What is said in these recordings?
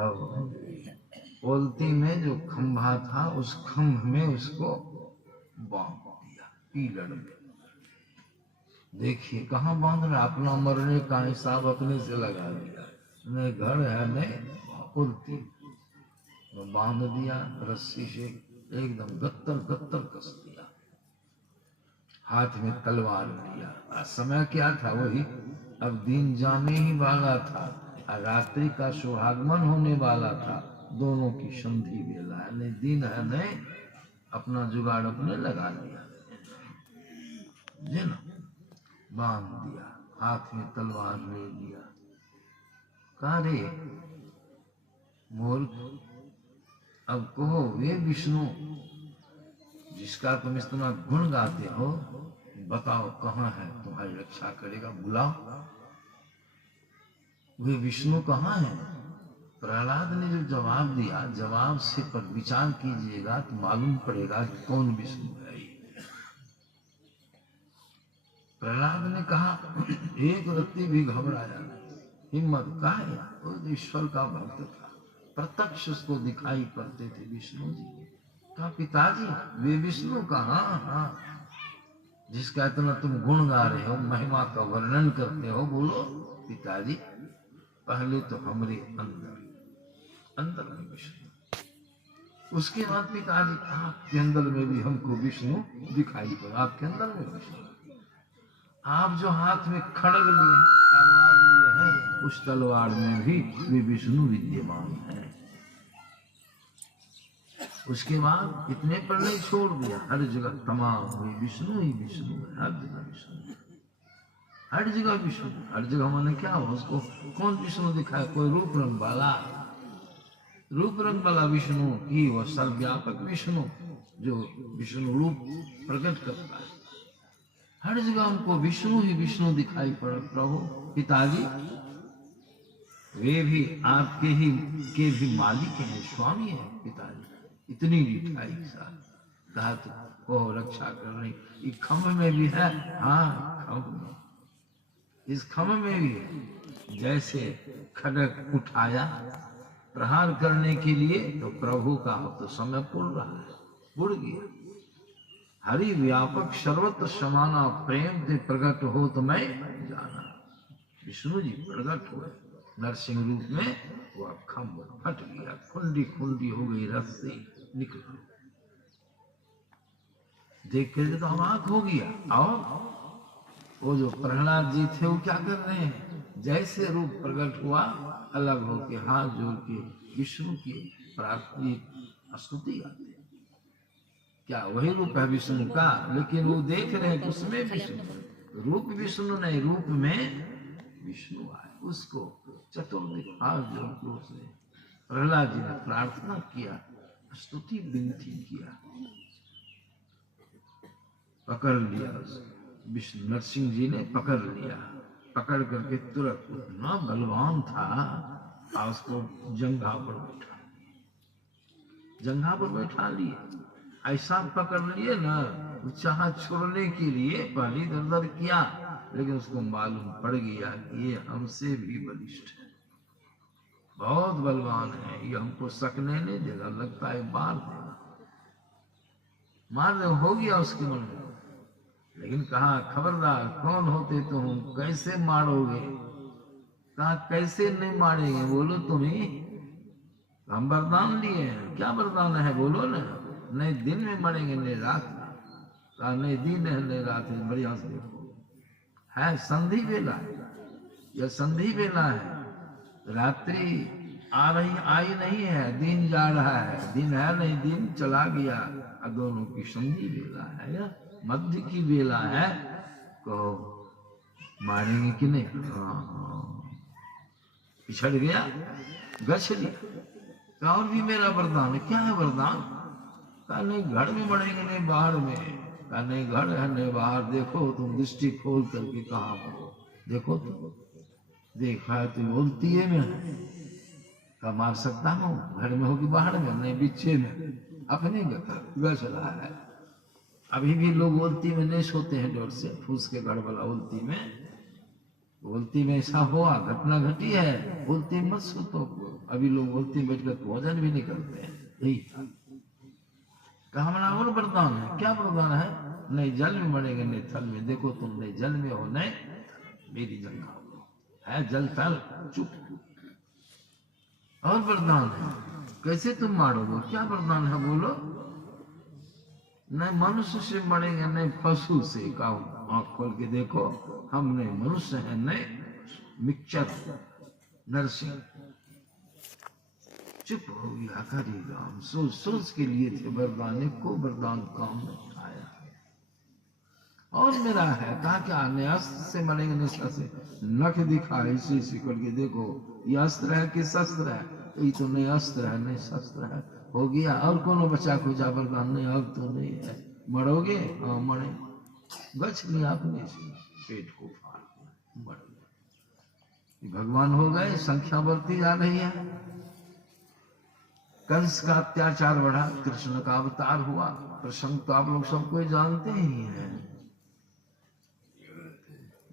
तब ओलती में जो खंभा था उस खंभ में उसको बांध दिया पीलड़ में। देखिए कहाँ बांध रहा, अपना मरने का हिसाब अपने से लगा दिया। न घर है न ओलती, तो बांध दिया रस्सी से, एकदम गत्तर गत्तर कस दिया। हाथ में तलवार लिया। समय क्या था वही, अब दिन जाने ही वाला था, रात्रि का सुहागमन होने वाला था। दोनों की संधि बेला है, नहीं दिन है नहीं, अपना जुगाड़ अपने लगा लिया ना, बांध दिया, हाथ में तलवार ले लिया। कहा रे मूर्ख, अब कहो वे विष्णु जिसका तुम इतना गुण गाते हो, बताओ कहाँ है, तुम्हारी रक्षा करेगा, बुलाओ। वे विष्णु कहाँ है? प्रहलाद ने जो जवाब दिया, जवाब से पर विचार कीजिएगा तो मालूम पड़ेगा कि कौन विष्णु है। प्रहलाद ने कहा एक रत्ती भी घबराया नहीं, हिम्मत का है, वो ईश्वर का भक्त था, प्रत्यक्ष उसको दिखाई पड़ते थे विष्णु जी। कहा पिताजी वे विष्णु का? हाँ, जिसका इतना तुम गुण गा रहे हो, महिमा का वर्णन करते हो, बोलो। पिताजी पहले तो हमारे अंदर में विष्णु, उसके बाद पिताजी आपके अंदर में भी हमको विष्णु दिखाई पड़ा। आपके अंदर में विष्णु, आप जो हाथ में खड़ग लिए, तलवार लिए हैं, उस तलवार में भी वे विष्णु विद्यमान है। उसके बाद इतने पर नहीं छोड़ दिया, हर जगह तमाम वे विष्णु ही विष्णु है, हर जगह विष्णु, हर जगह विष्णु। हर जगह मैंने क्या हो, उसको कौन विष्णु दिखाया? कोई रूप रंग वाला विष्णु की, वह सर्वव्यापक विष्णु जो विष्णु रूप प्रकट करता है। हर जगह हमको विष्णु ही विष्णु दिखाई पड़। प्रभु पिताजी वे भी आपके ही के भी मालिक हैं, स्वामी हैं पिताजी। इतनी मिठाई के साथ कहा तो वो रक्षा कर रही, इस खम्भ में भी है। हाँ खम्भ में, इस खम्भ में भी है। जैसे खड्ग उठाया प्रहार करने के लिए, तो प्रभु का तो समय पुर रहा है, बुड़ गया। हरि व्यापक सर्वत्र समाना, प्रेम से प्रकट हो तो मैं जाना। विष्णु जी प्रकट हुए नरसिंह रूप में, वह खम्भ फट गया, खुंडी खुंडी हो गई, रस्सी निकला। देख के तो अवाक हो गया। और वो जो प्रहलाद जी थे वो क्या कर रहे हैं? जैसे रूप प्रकट हुआ, अलग होके हाथ जोड़ के विष्णु की प्रार्थना स्तुति गाते। क्या वही रूप है विष्णु का? लेकिन वो देख रहे हैं उसमें विष्णु, रूप विष्णु नहीं, रूप में विष्णु आए। उसको चतुर्दिक हाथ जोड़ के उसने प्रहलाद जी ने प्रार्थना किया, स्तुति विनती किया, पकड़ लिया उसको। विष्णु नरसिंह जी ने पकड़ लिया, पकड़ करके तुरंत, इतना बलवान था, उसको जंघा पर बैठा लिए। ऐसा पकड़ लिए ना, चाहा छोड़ने के लिए पहले दर किया, लेकिन उसको मालूम पड़ गया कि ये हमसे भी बलिष्ठ है, बहुत बलवान है, ये हमको सकने नहीं देगा, लगता है मार दे। हो गया उसके मन में। लेकिन कहा खबरदार, कौन होते तुम, कैसे मारोगे? कहा कैसे नहीं मारेंगे, बोलो तुम ही, हम वरदान लिए हैं। क्या वरदान है बोलो ना? नहीं दिन में मरेंगे नहीं रात में। कहा नहीं दिन है नहीं रात है, बढ़िया से देखो है, संधि बेला है, यह संधि बेला है। रात्रि आई नहीं है, दिन जा रहा है, दिन है नहीं, दिन चला गया, दोनों की संधि बेला है, या मध्य की बेला है। कहो मारेंगे कि नहीं? हाँ, पिछड़ गया, गछ लिया। और भी मेरा वरदान है। क्या है वरदान? कहा नहीं घर में मरेंगे नहीं बाहर में। कहा नहीं घर है नहीं बाहर, देखो तुम दृष्टि खोल करके कहाँ हो, देखो तुम, देखा है तुम बोलती है में, कहा मार सकता हूँ, घर में हो कि बाहर में? नहीं बीचे में, अपने गछ रहा है। अभी भी लोग बोलती में नहीं सोते हैं डर से, फूस के घर वाला बोलती में ऐसा हुआ, घटना घटी है, बोलती मत सो, तो अभी लोग बोलते हैं बैठकर भोजन भी नहीं करते हैं। यही था। कहा हमारा और वरदान है। क्या वरदान है? नहीं जल में मरेंगे नहीं थल में। देखो तुम नहीं जल में हो नहीं मेरी जल खाओ। है जल थल चुप। और वरदान है। कैसे तुम मारोगे? क्या वरदान है बोलो? नहीं मनुष्य से मरेंगे नहीं पशु से। कहो आंख खोल के देखो हम नहीं मनुष्य हैं नहीं मिक्सचर नरसिंह। चुप हो गया। हरि राम सोच सोच के लिए थे वरदान को वरदान काम नहीं आया। और मेरा है कहा क्या नहीं अस्त्र से मरेंगे निष्ठा से। नख दिखा इसी इसी करके देखो ये अस्त्र है कि शस्त्र है? ये तो नहीं अस्त्र है नहीं शस्त्र है। हो गया। और कोनो बच्चा को जा वरदान नहीं अब तो नहीं है। मरोगे? हाँ मरे। गच लिया अपने से पेट को फाड़ मर गए। भगवान हो गए। संख्या बढ़ती जा रही है। कंस का अत्याचार बढ़ा। कृष्ण का अवतार हुआ। प्रसंग तो आप लोग सबको जानते ही हैं।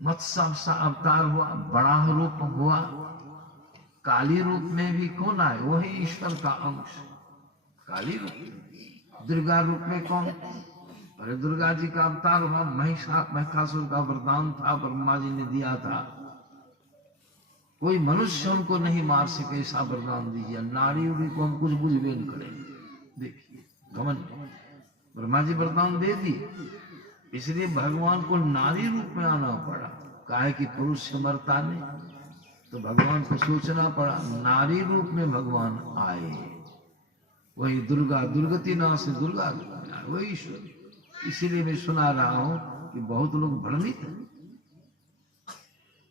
मत्स्य अवतार हुआ। बड़ा रूप हुआ। काली रूप में भी कौन आए? वही ईश्वर का अंश काली रूप। दुर्गा रूप में कौन? अरे दुर्गा जी का अवतार हुआ। महिषासुर का वरदान था ब्रह्मा जी ने दिया था। कोई मनुष्य हमको नहीं मार सके ऐसा वरदान दीजिए। नारी उड़ी को हम कुछ बुझ भी नहीं करेंगे। देखिए घमंड। ब्रह्मा जी वरदान दे दी इसलिए भगवान को नारी रूप में आना पड़ा। काहे कि पुरुष से मरता नहीं तो भगवान को सोचना पड़ा नारी रूप में भगवान आए। वही दुर्गा दुर्गति नाम से दुर्गा वही ईश्वर। इसीलिए मैं सुना रहा हूं कि बहुत लोग भ्रमित हैं।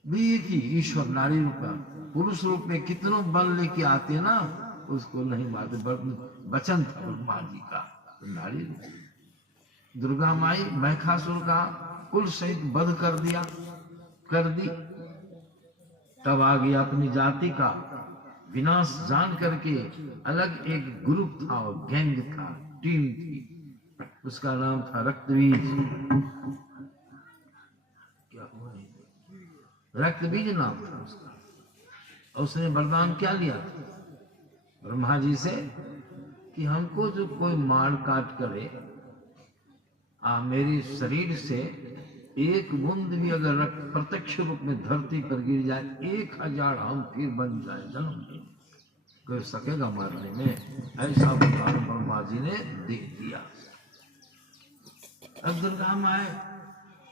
भी एक ही ईश्वर नारी रूप का। पुरुष रूप में कितनों बल लेके आते ना उसको नहीं मारते। वचन था ब्रह्मा जी का तो नारी रूप। दुर्गा माई महिषासुर का कुल सहित वध कर दिया कर दी। तब आ गया अपनी जाति का विनाश जान करके अलग एक ग्रुप था और गैंग था टीम थी। उसका नाम था रक्तबीज। क्या हुआ? रक्तबीज नाम था उसका। और उसने वरदान क्या लिया ब्रह्मा जी से कि हमको जो कोई मार काट करे मेरे शरीर से एक बूंद भी अगर रक्त प्रत्यक्ष रूप में धरती पर गिर जाए 1000 हम फिर बन जाए जन्म कर सकेगा मारने में। ऐसा वरदान ब्रह्मा जी ने दे दिया। अब दुर्गा माए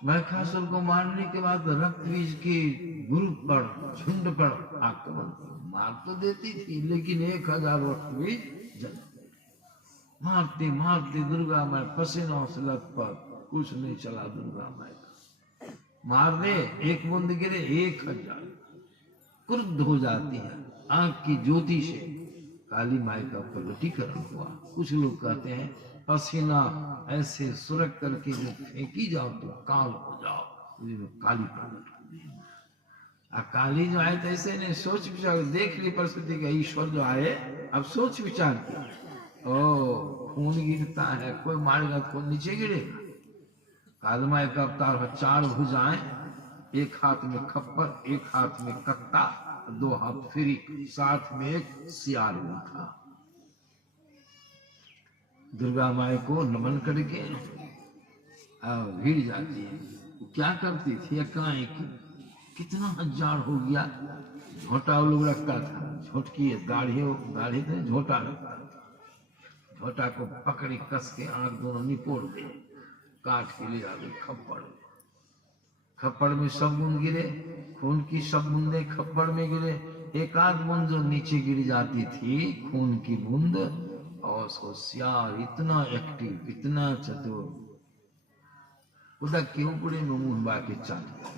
महिषासुर को मारने के बाद रक्तबीज के ग्रुप पर झुंड पर आक्रमण मार तो देती थी लेकिन 1000 रक्तबीज जन्म मारते मारते दुर्गा माए पसीनों से लथपथ कुछ नहीं चला। दुर्गा माए मार दे एक बूंद गिरे 1000 क्रुद्ध हो जाती है। आंख की ज्योति से काली माई का प्रगटीकरण हुआ। कुछ लोग कहते हैं पसीना ऐसे सुरख करके जो फेंकी जाओ तो काल हो जाओ। काली प्रगट काली जो आए तो ऐसे नहीं सोच विचार देख ली परिस्थिति का ईश्वर जो आए अब सोच विचार किया ओ खून गिरता है कोई मारेगा खून नीचे गिरेगा। कालमाई का अवतार है। 4 भुजाएं एक हाथ में खप्पर एक हाथ में कत्ता 2 हाथ फ्री साथ में एक सियार उठा। दुर्गा माई को नमन करके भीड़ जाती है। क्या करती थी? एकाएक कितना 1000 हो गया। झोटा लोग रखता था। झोटकी दाढ़ी थे झोटा रखता था। झोटा को पकड़ी कस के आंख दोनों निपोड़ दे काट के ले आ गई खप्पड़। खप्पड़ में सब बूंद गिरे खून की सब बूंदे खप्पड़ में गिरे। एक आध बूंद जो नीचे गिर जाती थी खून की बूंद और उसको सियार इतना एक्टिव इतना चतुर उधर के ऊपरे में मुंह बाके चाट गया।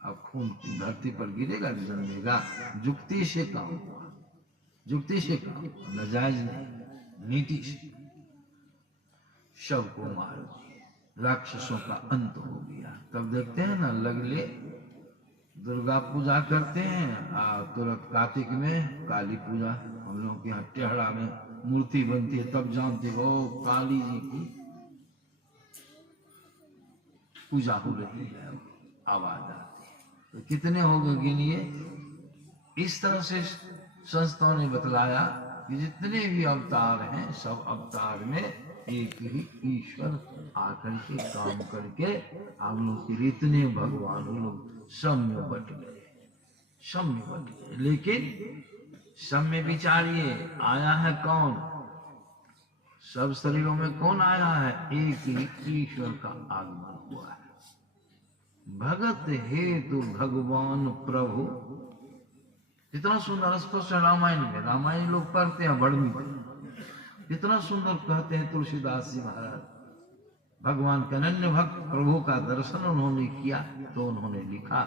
अब खून की धरती पर गिरेगा जन्मेगा। जुक्ति से काम हुआ। जुक्ति से काम नाजायज नहीं नीति से शव को मार दिए। राक्षसों का अंत हो गया। तब देखते हैं ना लगले दुर्गा पूजा करते हैं तुरंत कार्तिक में काली पूजा। हम लोग के यहाँ टेहड़ा में मूर्ति बनती है तब जानते हो काली जी की पूजा हो रही है। आवाज आती है तो कितने हो गए गिनिए। इस तरह से संस्थाओं ने बतलाया कि जितने भी अवतार हैं सब अवतार में एक ही ईश्वर आकर के काम करके हम लोग के इतने भगवान लोग सब में बट गए, सब में बट गए। लेकिन सब में विचारिए आया है कौन, सब शरीरों में कौन आया है, एक ही ईश्वर का आगमन हुआ है। भगत हेतु भगवान प्रभु, कितना सुंदर स्पष्ट रामायण में, रामायण लोग पढ़ते हैं बड़मी में, कितना सुंदर कहते हैं तुलसीदास जी महाराज। भगवान के अनन्य भक्त प्रभु का दर्शन उन्होंने किया तो उन्होंने लिखा,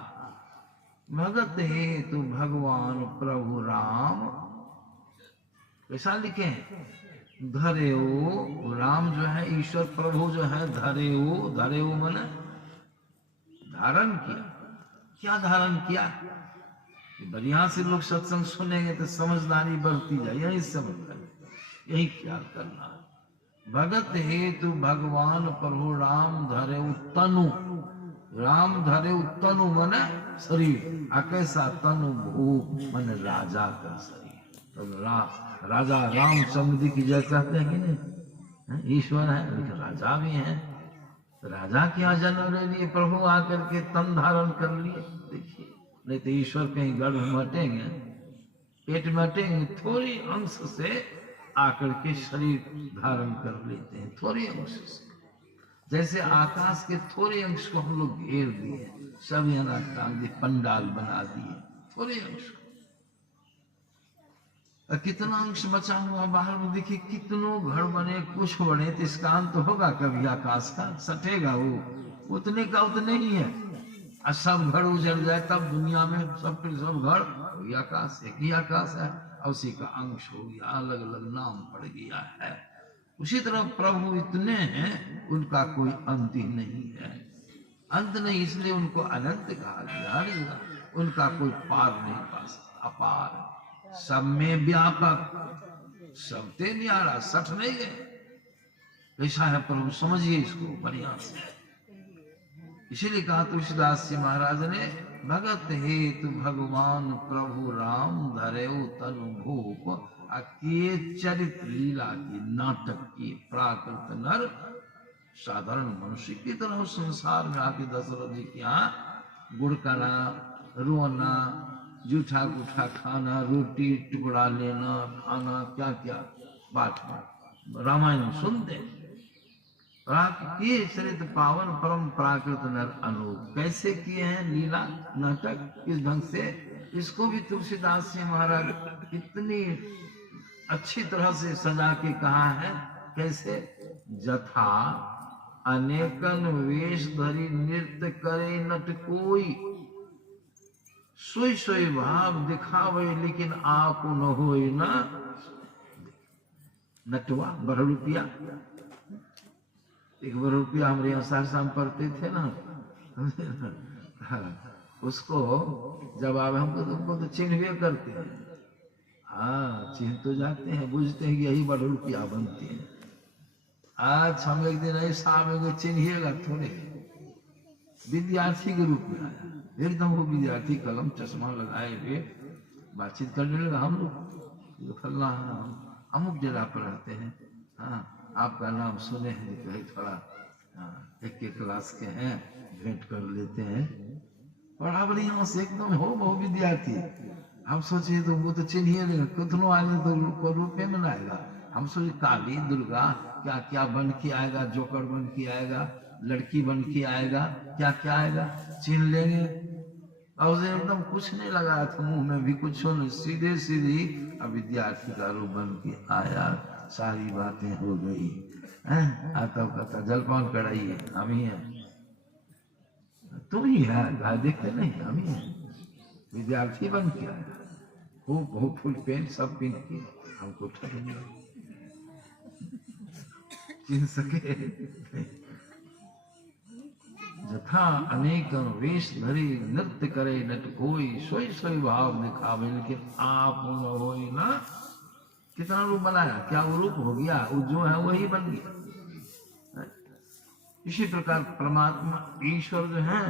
भगत हेतु भगवान प्रभु राम, कैसा लिखे, धरेऊ, राम जो है ईश्वर प्रभु जो है धरेऊ, धरेऊ माने धारण किया। क्या धारण किया, बढ़िया से लोग सत्संग सुनेंगे तो समझदारी बढ़ती जाए, यही समझ यही ख्याल करना है। भगत हेतु भगवान प्रभु राम धरे तनु, राम धरे तनु मने शरीर, आ कैसा तनु भू मने राजा का शरीर। तो राजा राम समृद्धि की जय कहते हैं कि नहीं, ईश्वर है लेकिन राजा भी है। राजा क्या जन्म ले लिए, प्रभु आकर के तन धारण कर लिए। देखिए नहीं तो ईश्वर कहीं गर्भ में हटेंगे, पेट में हटेंगे, थोड़ी अंश से आकर के शरीर धारण कर लेते हैं, थोड़े अंश से। जैसे आकाश के थोड़े अंश को हम लोग घेर दिए, सब यहाँ टांग दिए, पंडाल बना दिए, थोड़े अंश को। कितना अंश बचा हुआ बाहर में, देखिए कितनों घर बने, कुछ बने, तो इसका अंत होगा कभी आकाश का, सटेगा वो, उतने का उतने ही है। और सब घर उजड़ जाए तब दुनिया में सब घर आकाश, एक ही आकाश है, उसी का अंश हो गया, अलग अलग नाम पड़ गया है। उसी तरह प्रभु इतने हैं, उनका कोई अंत ही नहीं है, अंत नहीं, इसलिए उनको अनंत कहा गया। उनका कोई पार नहीं पा सकता, अपार, सब में व्यापक, सबते न्यारा, सठ नहीं गए। ऐसा है प्रभु, समझिए इसको बढ़िया से। इसीलिए कहा तुलसीदास जी महाराज ने, भगत हेतु भगवान प्रभु राम धरेऊ तनु भूप, किए चरित्र लीला की, नाटक की, प्राकृत नर साधारण मनुष्य की तरह संसार में आके दशरथ जी के यहाँ गुड़कना, रोना, जूठा गुठा खाना, रोटी टुकड़ा लेना, खाना, क्या क्या बात रामायण सुनते। किए चरित्र पावन परम प्राकृत नर अनूप, कैसे किए हैं लीला नाटक, इस ढंग से। इसको भी तुलसीदास जी महाराज कितनी अच्छी तरह से सजा के कहा है, कैसे, जथा अनेकन वेश धरी नृत्य करे नट कोई, सोई सोई भाव दिखावे लेकिन आप न होई ना नटवा। बरहुपिया, एक बरहुपिया हमारे यहाँ सहरसा में पढ़ते थे ना, उसको जब आवे हमको तो चिन्ह करते हैं, हाँ चिन्ह तो जाते हैं, बुझते हैं कि यही बरहुपिया बनती है। आज हम एक दिन ऐसा में चिन्हिएगा थोड़े, विद्यार्थी के रूप में आया, एकदम वो विद्यार्थी कलम चश्मा लगाए हुए बातचीत करने लगा। हम लोग फलना अमुक जगह पर रहते हैं, हाँ आपका नाम सुने हैं, कहीं थोड़ा एक के क्लास के हैं, भेंट कर लेते हैं, पढ़ा बढ़िया से एकदम हो बहु विद्यार्थी। हम सोचे तो वो तो चिन्हिए लेगा, कितनों आएगा तो रूपे में आएगा। हम सोचे काली दुर्गा क्या क्या बन के आएगा, जोकर बन के आएगा, लड़की बन के आएगा, क्या क्या आएगा, चिन्ह लेंगे। और उसे एकदम कुछ नहीं लगाया था, मुंह में भी कुछ नहीं, सीधे सीधी अब विद्यार्थी का रूप बन के आया, सारी बातें हो गई। आता कहता जलपान कराइए, हम ही हैं, तुम ही है, देखते नहीं हम ही हैं। विद्यार्थी बन के आया, खूब फुल पेंट सब पहन के, हमको ठग चिन्ह सके। जथा अनेक वेश धरी नृत्य करे नट कोई, सोई सोई भाव दिखावे लेकिन आप न होई ना। कितना रूप बनाया, क्या वो रूप हो गया, वो जो है वही बन गया। इसी प्रकार परमात्मा ईश्वर जो है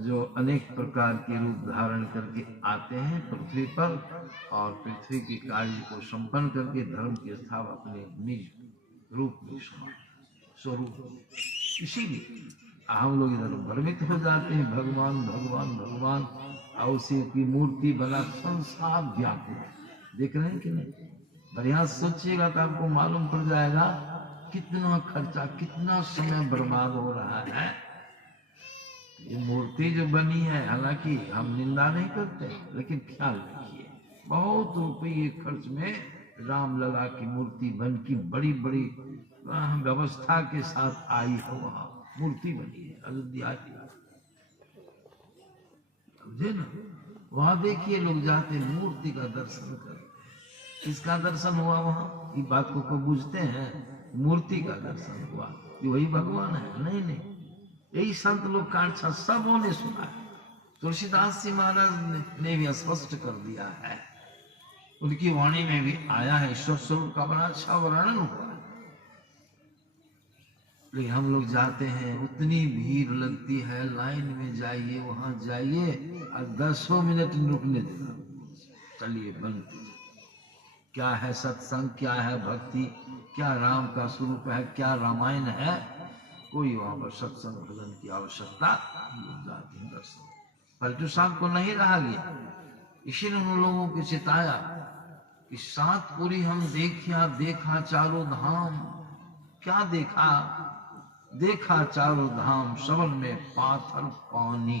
जो अनेक प्रकार के रूप धारण करके आते हैं पृथ्वी पर और पृथ्वी के कार्य को संपन्न करके धर्म की स्थापना अपने निज रूप में स्वरूप। इसीलिए हम लोग इधर भ्रमित हो जाते हैं, भगवान भगवान भगवान, और उसी की मूर्ति बना संसार व्याकुल। देख रहे हैं कि नहीं? बढ़िया सोचिएगा तो आपको मालूम पड़ जाएगा कितना खर्चा, कितना समय बर्बाद हो रहा है। ये मूर्ति जो बनी है, हालांकि हम निंदा नहीं करते, लेकिन ख्याल रखिए बहुत रुपये खर्च में रामलला की मूर्ति बन की बड़ी बड़ी व्यवस्था के साथ आई है, वहां मूर्ति बनी है अयोध्या की, समझे ना? वहां देखिए लोग जाते मूर्ति का दर्शन करते। किसका दर्शन हुआ वहां? ये बात को बुझते हैं? मूर्ति का दर्शन हुआ, ये वही भगवान है? नहीं नहीं, यही संत लोग का अच्छा सबों ने सुना है। तुलसीदास जी महाराज ने भी स्पष्ट कर दिया है, उनकी वाणी में भी आया है, ईश्वर स्वरूप का बड़ा अच्छा वर्णन हुआ है। लेकिन हम लोग जाते हैं, उतनी भीड़ लगती है, लाइन में जाइए, वहां जाइए और 10 मिनट रुकने देना, चलिए बंद। क्या है सत्संग, क्या है भक्ति, क्या राम का स्वरूप है, क्या रामायण है? कोई वहां पर सत्संग भजन की आवश्यकता लोग जाते हैं दर्शन। पलटू साहब को नहीं रहा गया, इसीलिए उन लोगों को चिताया कि 7 पूरी हम देखा चारों धाम। क्या देखा? देखा चारों धाम, सबन में पाथर पानी,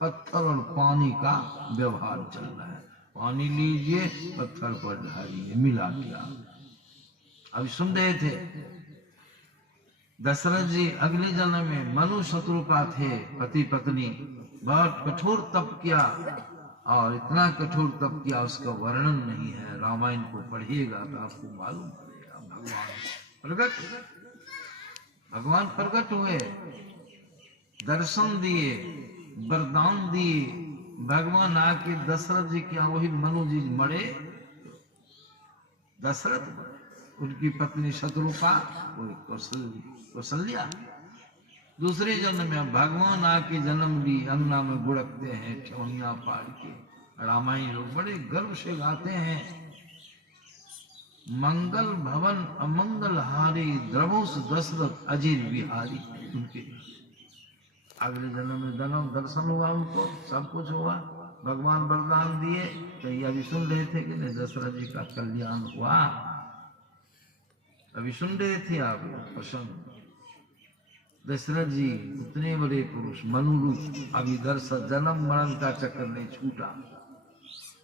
पत्थर और पानी का व्यवहार चल रहा है। पानी लीजिए, पत्थर पर ढालिए, मिला क्या? अभी सुन रहे थे दशरथ जी अगले जन्म में मनु शत्रुपा थे, पति पत्नी, बहुत कठोर तप किया, और इतना कठोर तप किया उसका वर्णन नहीं है। रामायण को पढ़िएगा तो आपको मालूम पड़ेगा। भगवान प्रकट हुए, दर्शन दिए, वरदान दिए। भगवान आके दशरथ जी क्या, वही मनु जी मरे, दशरथ उनकी पत्नी शत्रुपा, वही कौशल्या। दूसरे जन्म में भगवान आके जन्म ली, अंगना में गुड़कते हैं ठेवनिया पाड़ के। रामायण लोग बड़े गर्व से गाते हैं, मंगल भवन अमंगल हारी, द्रवोस दशरथ अजीर बिहारी। उनके अगले जन्म में दर्शन हुआ, उनको सब कुछ हुआ, भगवान वरदान दिए। तो ये अभी सुन रहे थे कि नहीं, दशरथ जी का कल्याण हुआ, अभी सुन रहे थे आप प्रसन्न। दशरथ जी उतने बड़े पुरुष, मनुरूप, अभी दर्शन जन्म मरण का चक्कर नहीं छूटा।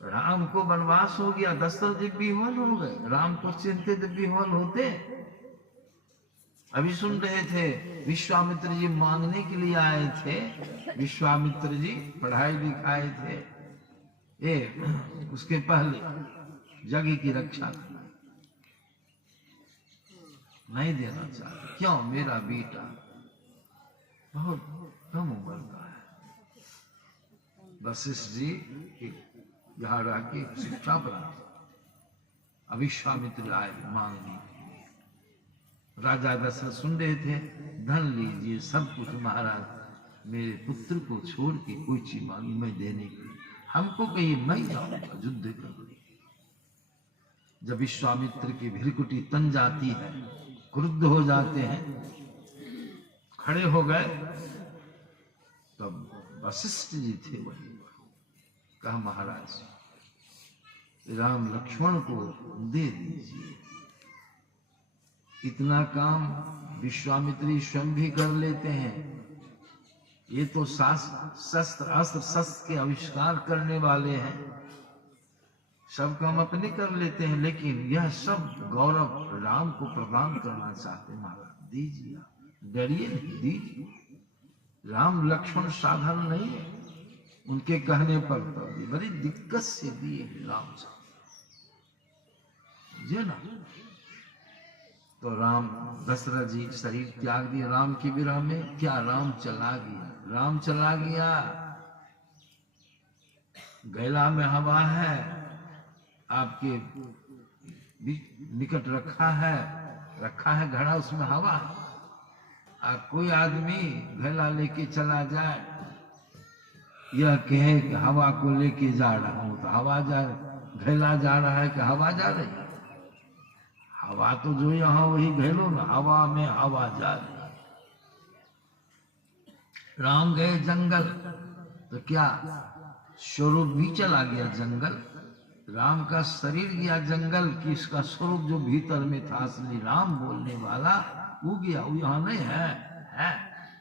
राम को वनवास हो गया, दशरथ जी विह्वल हो गए, राम को चिंतित विह्वल होते। अभी सुन रहे थे विश्वामित्र जी मांगने के लिए आए थे, विश्वामित्र जी पढ़ाई लिखाए थे, उसके पहले जग की रक्षा नहीं देना चाहते। क्यों? मेरा बेटा बहुत कम उम्र का है। वशिष्ठ जी यहाँ रह के शिक्षा प्राप्त, अविश्वामित्र आए मांगने के लिए। राजा दशरथ सुन रहे थे, धन लीजिए सब कुछ महाराज, मेरे पुत्र को छोड़ के कोई चीज मांगी मैं देने के लिए, हमको कहिए मैं जाऊंगा युद्ध करने। जब विश्वामित्र की भीरकुटी तन जाती है, क्रुद्ध हो जाते हैं, खड़े हो गए, तब वशिष्ठ जी थे वही, कहा महाराज राम लक्ष्मण को दे दीजिए। इतना काम विश्वामित्री स्वयं भी कर लेते हैं, ये तो शस्त्र अस्त्र शस्त्र के आविष्कार करने वाले हैं, सब काम अपने कर लेते हैं, लेकिन यह सब गौरव राम को प्रदान करना चाहते। महाराज दीजिए, डरिए नहीं, दीजिए। राम लक्ष्मण साधारण नहीं है, उनके कहने पर तो बड़ी दिक्कत से दिए राम साहब जी ना। तो राम दशरथ जी शरीर त्याग दिया राम की विरह में। क्या राम चला गया? राम चला गया, गैला में हवा है, आपके निकट रखा है घड़ा, उसमें हवा है। कोई आदमी गैला लेके चला जाए यह कहे कि हवा को लेके जा रहा हूं, तो हवा घैला जा रहा है कि हवा जा रही है? हवा तो जो यहाँ वही घैलो ना, हवा में हवा जा रही है। राम गए जंगल, तो क्या स्वरूप भी चला गया जंगल। राम का शरीर गया जंगल, कि इसका स्वरूप जो भीतर में था असली राम बोलने वाला, वो गया, वो यहाँ नहीं है।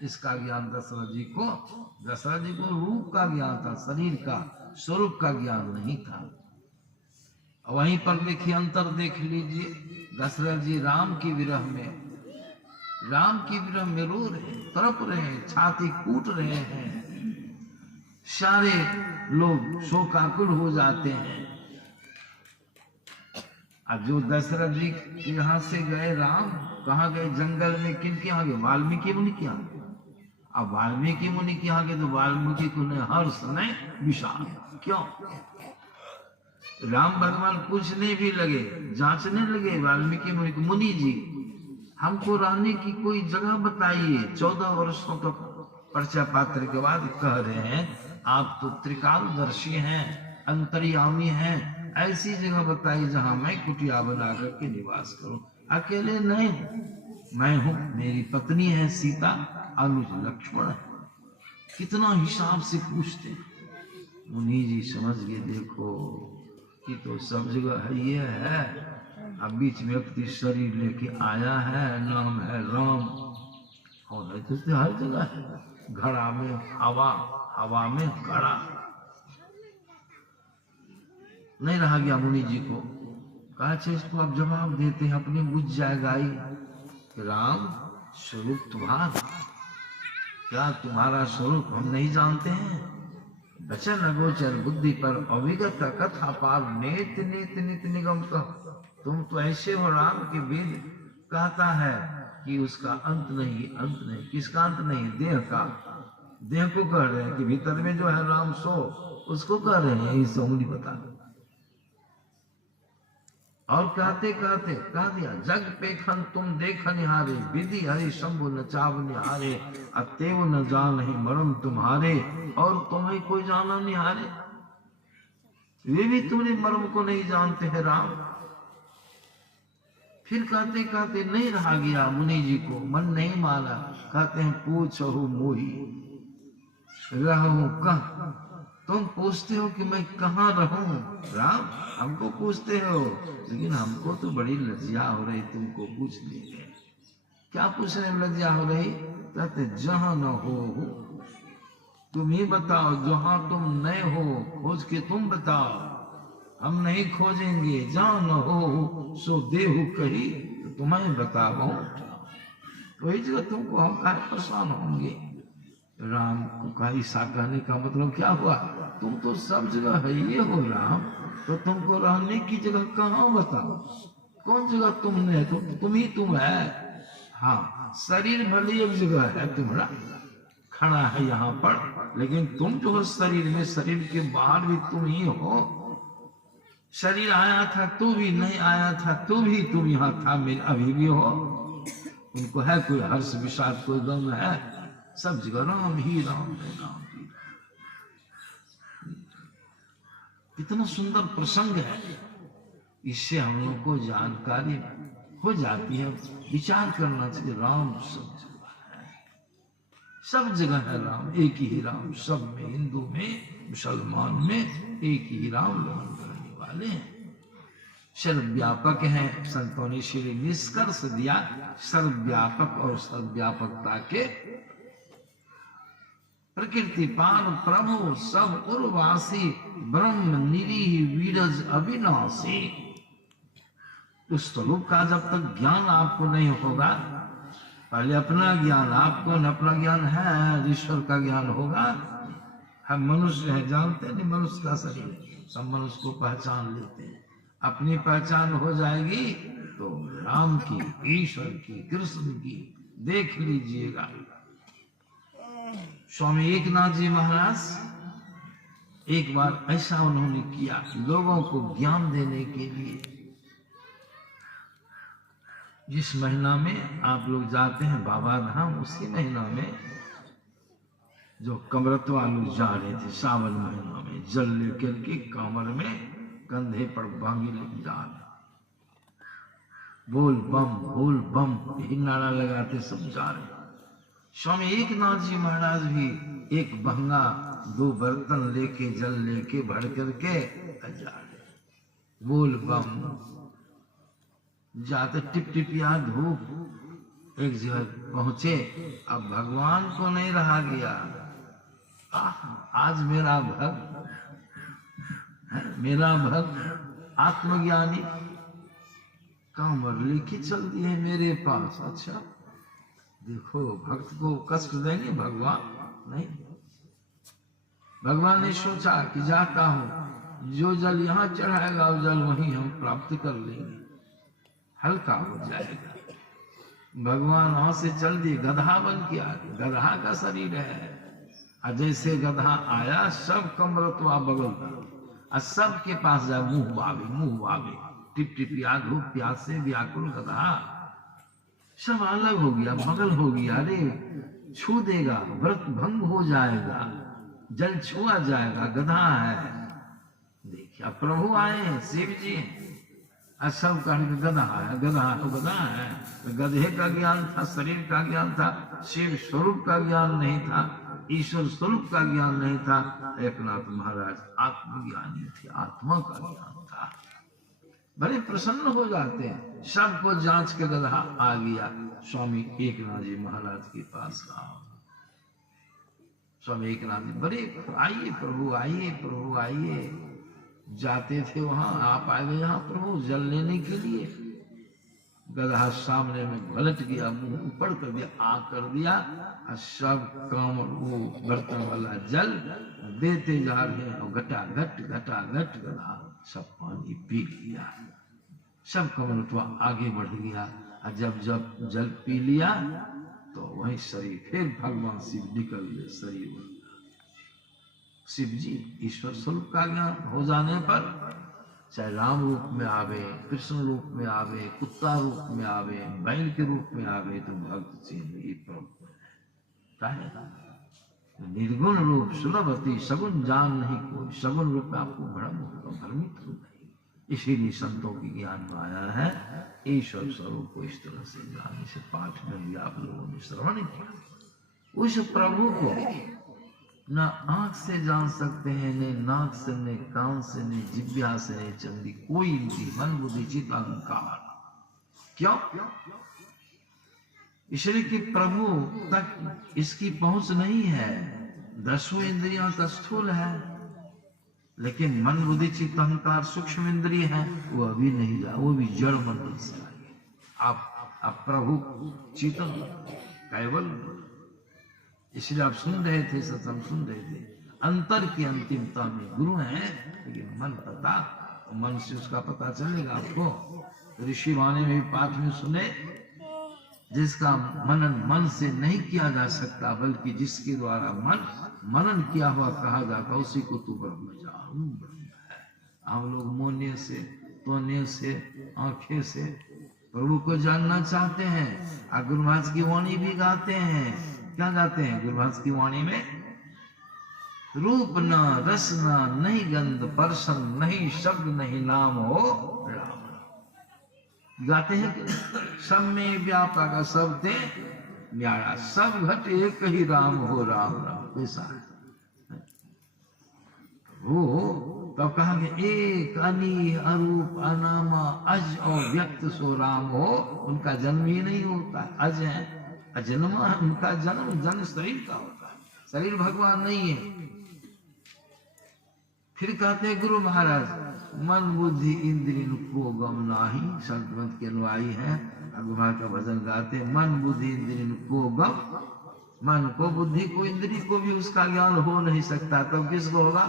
इसका ज्ञान दशरथ जी को रूप का ज्ञान था, शरीर का, स्वरूप का ज्ञान नहीं था। वहीं पर देखिए अंतर देख लीजिए, दशरथ जी राम की विरह में रो रहे, तड़प रहे हैं, छाती कूट रहे हैं, सारे लोग शोकाकुल हो जाते हैं। अब जो दशरथ जी यहाँ से गए राम, कहाँ गए? जंगल में। किन के यहाँ गए? वाल्मीकि मुनि के यहाँ। अब वाल्मीकि मुनि के यहाँ गए तो वाल्मीकि को ने हर्ष नहीं विषाद। क्यों? राम भगवान पूछने भी लगे, जांचने लगे वाल्मीकि मुनि को, मुनि जी हमको रहने की कोई जगह बताइए। 14 वर्षों का पर्चा पात्र के बाद कह रहे हैं, आप तो त्रिकालदर्शी हैं, अंतर्यामी हैं, ऐसी जगह बताइए जहां मैं कुटिया बना करके निवास करूं। अकेले नहीं, मैं हूं, मेरी पत्नी है सीता, अनुज लक्ष्मण है। कितना हिसाब से पूछते हैं। मुनि जी समझ गए, देखो कि तो सब जगह है, ये है। अब बीच में व्यक्ति शरीर लेके आया है, नाम है राम, और तो हर जगह है। घड़ा में हवा, हवा में घड़ा। नहीं रहा गया मुनि जी को। कहा इसको आप जवाब देते हैं, अपने बुझ जाएगा ही। राम स्वरूप तुम्हारा, क्या तुम्हारा स्वरूप हम नहीं जानते हैं? वचन अगोचर बुद्धि पर अविगत कथा पार नेत नेत नित निगम कह। तुम तो ऐसे हो राम के वेद कहता है कि उसका अंत नहीं, अंत नहीं। किसका अंत नहीं? देह का। देह को कह रहे हैं कि भीतर में जो है राम सो, उसको कह रहे हैं, इसे उंगली बता दो। और कहते कहते कह दिया, जग पेखन तुम देख निहारे, विधि हरि शंभु नचाव निहारे, अतेव न जान ही मरम तुम्हारे, और तुम्हें कोई जाना निहारे। वे भी तुम्हारे मर्म को नहीं जानते हैं राम। फिर कहते कहते नहीं रहा गया मुनि जी को, मन नहीं माना। कहते हैं पूछो मोही रहूं कह। तुम पूछते हो कि मैं कहाँ रहूं राम, हमको पूछते हो, लेकिन हमको तो बड़ी लज्जा हो रही तुमको पूछने में। क्या पूछने में लज्जा हो रही? कहते जहां न हो तुम ही बताओ, जहां तुम नहीं हो खोज के तुम बताओ, हम नहीं खोजेंगे। जहां न हो सो देहु कही, तो तुम्हें बताओ, वही जगह तुमको हम काहे परेशान होंगे। राम को कहा, ईसा कहने का मतलब क्या हुआ? तुम तो सब जगह है ये हो राम, तो तुमको रहने की जगह कहाँ बताओ? कौन जगह तुमने? तुम ही तुम है। हाँ, शरीर भले एक जगह है तुम्हारा, खड़ा है यहाँ पर, लेकिन तुम जो हो शरीर में, शरीर के बाहर भी तुम ही हो। शरीर आया था तो भी, नहीं आया था तो भी तुम यहाँ था, मेरे अभी भी हो। उनको है कोई हर्ष विषाद, कोई गम है? सब जगह राम ही राम है, राम ही। कितना सुंदर प्रसंग है, इससे हम लोग को जानकारी हो जाती है। विचार करना चाहिए, राम सब जगह है, सब जगह है राम, एक ही राम सब में, हिंदू में, मुसलमान में एक ही राम ग्रहण करने वाले हैं। सर्वव्यापक है। संतों ने श्री निष्कर्ष दिया, सर्वव्यापक और सर्वव्यापकता के प्रकृति पान प्रभु सब उर्वासी, ब्रह्म निरीह वीरज अविनाशी। उस स्वरूप का जब तक ज्ञान आपको नहीं होगा, पहले अपना ज्ञान, आपको अपना ज्ञान है, ईश्वर का ज्ञान होगा। हम मनुष्य हैं, जानते नहीं मनुष्य का शरीर, सब मनुष्य को पहचान लेते हैं। अपनी पहचान हो जाएगी तो राम की, ईश्वर की, कृष्ण की देख लीजिएगा। स्वामी एकनाथ जी महाराज एक बार ऐसा उन्होंने किया, लोगों को ज्ञान देने के लिए। जिस महीना में आप लोग जाते हैं बाबा धाम, उसी महीना में जो कमरत्वा लोग जा रहे थे सावन महीना में जल लेकर के कमर में कंधे पर बांगी लेके जा रहे, बोल बम यही नारा लगाते सब जा रहे। स्वामी एकनाथ जी महाराज भी एक भंगा 2 बर्तन लेके जल लेके भर करके जा रहे, बोल बम। जाते टिप टिपिया धूप एक जगह पहुंचे, अब भगवान को नहीं रहा गया। आज मेरा भक्त आत्मज्ञानी कांवर लेके चल दिए मेरे पास। अच्छा देखो, भक्त को कष्ट देंगे भगवान? नहीं, भगवान ने सोचा कि जाता हूं, जो जल यहाँ चढ़ाएगा वो जल वहीं हम प्राप्त कर लेंगे, हल्का हो जाएगा। भगवान वहां से चल दिए, गधा बन के आ गए, गधा का शरीर है। और जैसे गधा आया सब कमरत्वा बगल और सबके पास जाए मुंह बावे टिप टिपिया धूप प्यास से व्याकुल गधा सब अलग हो गया, बगल हो गया। अरे छू देगा, व्रत भंग हो जाएगा, जल छुआ जाएगा, गधा है। देखिए प्रभु आए हैं, शिव जी हैं, सब का गधा है, गधा तो गधा है। गधे का ज्ञान था, शरीर का ज्ञान था, शिव स्वरूप का ज्ञान नहीं था, ईश्वर स्वरूप का ज्ञान नहीं था। एकनाथ महाराज आत्मज्ञानी थे, आत्मा का ज्ञान था। बड़े प्रसन्न हो जाते हैं, सबको जांच के गधा आ गया। स्वामी एकनाथ जी महाराज के पास रहा। स्वामी एकनाथ जी बड़े आइए प्रभु आइए। जाते थे वहां, आप आ गए यहाँ प्रभु जल लेने के लिए। गधा सामने में पलट गया, मुंह ऊपर कर दिया, आग कर दिया, और सब काम वो बर्तन वाला जल देते जा रहे हैं। और घटाघट गधा सब पानी पी लिया। सब कमरत्वा आगे बढ़ गया। और जब जल पी लिया तो वही शरीर फिर भगवान शिव निकल गए शरीर। शिव जी ईश्वर स्वरूप का ज्ञान हो जाने पर चाहे राम रूप में आवे, कृष्ण रूप में आवे, कुत्ता रूप में आवे, बैल के रूप में आवे, तो भक्त चिन्ह प्रभु निर्गुण रूप सुलभती सगुण जान नहीं कोई, सगुण रूप में आपको भ्रमित नहीं। इसीलिए संतों की ज्ञान में आया है ईश्वर स्वरूप को इस तरह से जाने से। पाठ में भी आप लोगों ने श्रवण किया। उस प्रभु को न आंख से जान सकते हैं, न नाक से, न कान से, न जिह्वा से, न चंदी, कोई भी मन बुद्धि चित्त अहंकार। क्यों? इसलिए कि प्रभु तक इसकी पहुंच नहीं है। 10 इंद्रियां तो स्थूल है, लेकिन मन बुद्धि चित्त अहंकार सूक्ष्म इंद्रिय है, वो अभी नहीं जा, वो भी जड़ मंडल से आए। आप प्रभु चेतन केवल, इसलिए आप सुन रहे थे, सत्संग सुन रहे थे। अंतर की अंतिमता में गुरु हैं, लेकिन मन पता, मन से उसका पता चलेगा आपको। ऋषि वाणी में पाठ में सुने, जिसका मनन मन से नहीं किया जा सकता, बल्कि जिसके द्वारा मनन किया हुआ कहा जाता, उसी को तू ब्रह्म जान है। हम लोग मोने से, तोने से, आंखें से प्रभु को जानना चाहते हैं। और गुरु महाराज की वाणी भी गाते हैं। क्या गाते हैं गुरु महाराज की वाणी में? रूप न रस न नहीं गंध परसन, नहीं शब्द नहीं नाम हो राम। गाते हैं कि सब में व्यापक सब थे न्यारा, सब घट एक ही राम हो राम राम। ऐसा वो तब कहा कि एक अनी अरूप अनामा अज और व्यक्त सो राम हो। उनका जन्म ही नहीं होता, अज है, अजन्मा। उनका जन्म शरीर का होता है, शरीर भगवान नहीं है। फिर कहते हैं गुरु महाराज, मन बुद्धि इंद्रिय को गम नाही। संत मत के अनुयायी हैं, भगवान का भजन गाते। मन बुद्धि इंद्रिय को गम, मन को, बुद्धि को, इंद्रिय को भी उसका ज्ञान हो नहीं सकता। तब किसको होगा?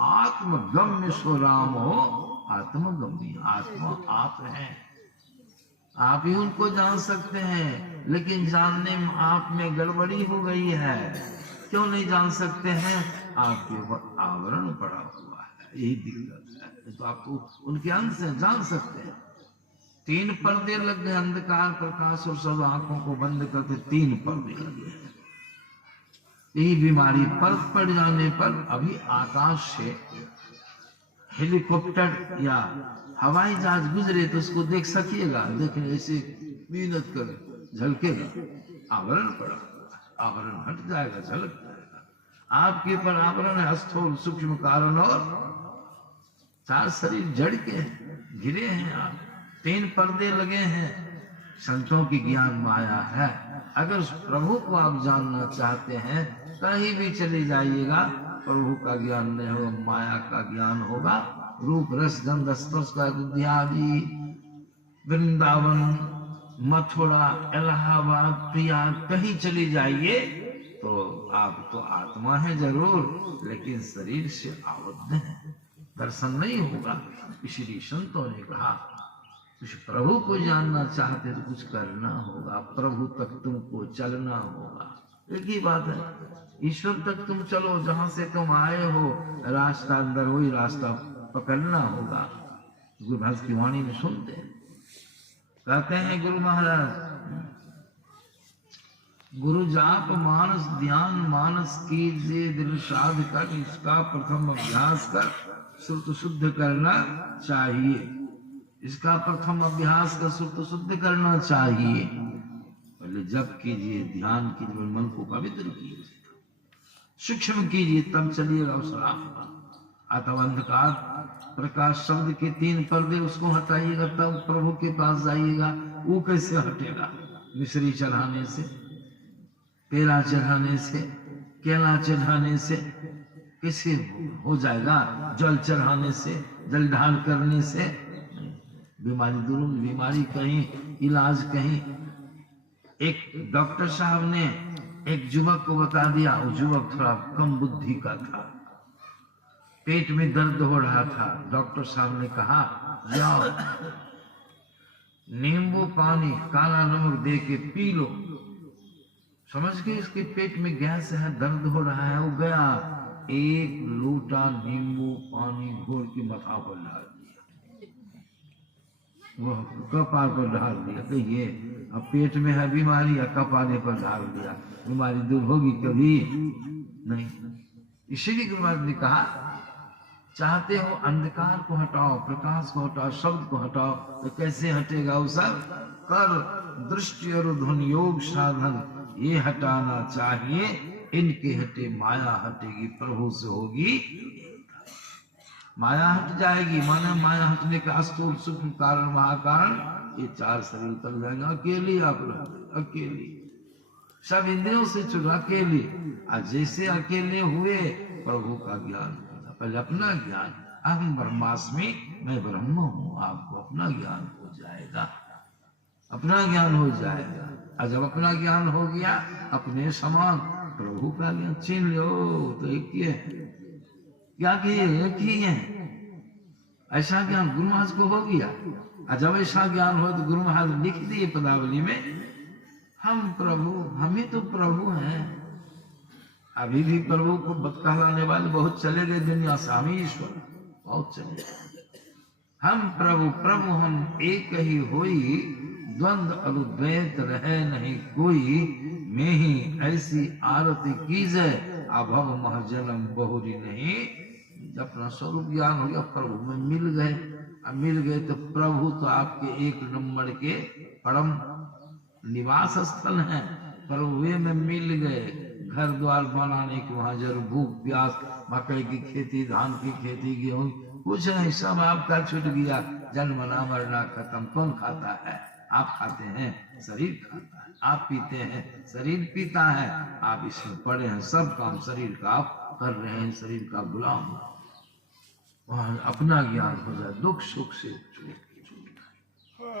आत्मगम्य सो राम हो। आत्मगम्य, आत्मा आप है, आप ही उनको जान सकते हैं। लेकिन जानने में आप में गड़बड़ी हो गई है। क्यों नहीं जान सकते हैं? आपके ऊपर आवरण पड़ा हुआ है, यही दिक्कत है। तो आपको उनके अंश से जान सकते हैं। 3 पर्दे लग गए, अंधकार प्रकाश और सब आंखों को बंद करते 3 पर्दे लगे हैं। यही बीमारी पर पड़ जाने पर अभी आकाश से हेलीकॉप्टर या हवाई जहाज गुजरे तो उसको देख सकिएगा, देखने ऐसे मेहनत कर झलकेगा, आवरण पड़ा, आवरण हट जाएगा, झलक जाएगा। आपके ऊपर आवरण है स्थूल सूक्ष्म कारण और चार शरीर जड़ के हैं, घिरे हैं आप, 3 पर्दे लगे हैं। संतों की ज्ञान माया है। अगर उस प्रभु को आप जानना चाहते हैं, कहीं भी चले जाइएगा, प्रभु का ज्ञान नहीं होगा, माया का ज्ञान होगा। रूप रस गंध स्पर्श का इत्यादि, वृंदावन, मथुरा, इलाहाबाद, प्रयाग, कहीं चली जाइए तो आप तो आत्मा है जरूर, लेकिन शरीर से आबद्ध है, दर्शन नहीं होगा। इसलिए संतों ने कहा कुछ प्रभु को जानना चाहते तो कुछ करना होगा, प्रभु तक तुमको चलना होगा। एक ही बात है, ईश्वर तक तुम चलो, जहां से तुम आए हो रास्ता अंदर वही रास्ता पकड़ना होगा। गुरु महाराज की वाणी में सुनते हैं, कहते हैं गुरु महाराज, गुरु जाप मानस ध्यान मानस कीजिए दिल साध कर, इसका प्रथम अभ्यास कर श्रुत शुद्ध करना चाहिए। इसका प्रथम अभ्यास कर श्रुत शुद्ध करना चाहिए। पहले जप कीजिए, ध्यान कीजिए, मन को पवित्र कीजिए, सूक्ष्म कीजिए, तब चलिएगा उस राह पर। अथवा अंधकार प्रकाश शब्द के 3 पर्दे उसको हटाइएगा, तब प्रभु के पास जाइएगा। वो कैसे हटेगा? मिश्री चढ़ाने से, पेड़ा चढ़ाने से, केला चढ़ाने से कैसे हो जाएगा? जल चढ़ाने से, जल ढाल करने से बीमारी दूर, बीमारी कहीं, इलाज कहीं। एक डॉक्टर साहब ने एक युवक को बता दिया, वो युवक थोड़ा कम बुद्धि का था, पेट में दर्द हो रहा था। डॉक्टर साहब ने कहा जाओ नींबू पानी काला नमक दे के पी लो। समझ के इसके पेट में गैस है, दर्द हो रहा है। वो गया, 1 लोटा नींबू पानी घोल के माथा पर डाल दिया, वो कपार पर डाल दिया। कहिए अब पेट में है बीमारी, कपारे पर डाल दिया, बीमारी दूर होगी कभी नहीं। इसीलिए गुरु महाराज ने कहा, चाहते हो अंधकार को हटाओ, प्रकाश को हटाओ, शब्द को हटाओ, तो कैसे हटेगा? वो सब कर दृष्टि और ध्वनि योग साधन ये हटाना चाहिए। इनके हटे माया हटेगी, प्रभु से होगी माया हट जाएगी। माना माया हटने का स्थूल सूक्ष्म कारण महाकारण, ये 4 शरीर उतर जाएंगे। अकेले आप लोग, अकेले सब इंद्रियों से छूट, अकेले। आज जैसे अकेले हुए प्रभु का ज्ञान, पहले अपना ज्ञान, अहम ब्रह्मास्मि, मैं ब्रह्म हूँ, आपको अपना ज्ञान हो जाएगा, अपना ज्ञान हो जाएगा। और जब अपना ज्ञान हो गया, अपने समान प्रभु का ज्ञान छीन लो तो एक ही है। क्या किए? एक ही है। ऐसा ज्ञान गुरु महाराज को हो गया। और जब ऐसा ज्ञान हो तो गुरु महाराज लिख दिए पदावली में, हम प्रभु, हमें तो प्रभु हैं। अभी भी प्रभु को बतकाने वाले बहुत चले गए दुनिया से, हम ईश्वर बहुत चले गए। हम प्रभु, प्रभु हम एक ही होई, द्वंद्व अनुद्वैत रहे नहीं कोई, में ही ऐसी आरती कीजे, अभव महजन्म बहुरी नहीं। जब अपना स्वरूप ज्ञान हो गया, प्रभु में मिल गए। अब मिल गए तो प्रभु तो आपके 1 नंबर के परम निवास स्थल है। प्रभु में मिल गए, घर द्वार बनाने की वहां जरूर भूख प्यास, मकई की खेती, धान की खेती, गेहूं, कुछ नहीं, सब आपका छूट गया। जन्मना मरना खत्म। कौन खाता है? आप खाते हैं, शरीर खाता है। आप पीते हैं, शरीर पीता है। आप इसमें पड़े हैं, सब काम शरीर का आप कर रहे हैं, शरीर का गुलाम। वहां अपना ज्ञान हो जाए, दुख सुख से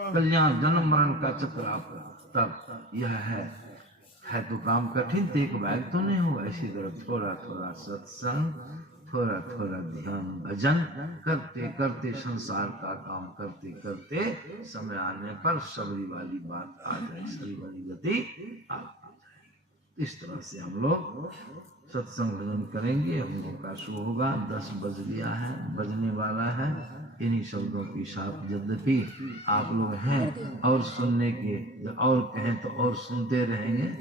कल्याण, जन्म मरण का चक्र आपका, तब यह है तो काम कठिन, तो एक बैग तो नहीं हुआ। इसी तरह थोड़ा थोड़ा सत्संग, थोड़ा थोड़ा ध्यान भजन करते करते, संसार का काम करते करते, समय आने पर सबरी वाली बात आ जाए, सबरी वाली गति आ जाए। इस तरह से हम लोग सत्संग भजन करेंगे। हम लोग का शो होगा, 10 बज गया है, बजने वाला है। इन्हीं शब्दों की साथ यद्यपि आप लोग हैं और सुनने के, और कहें तो और सुनते रहेंगे।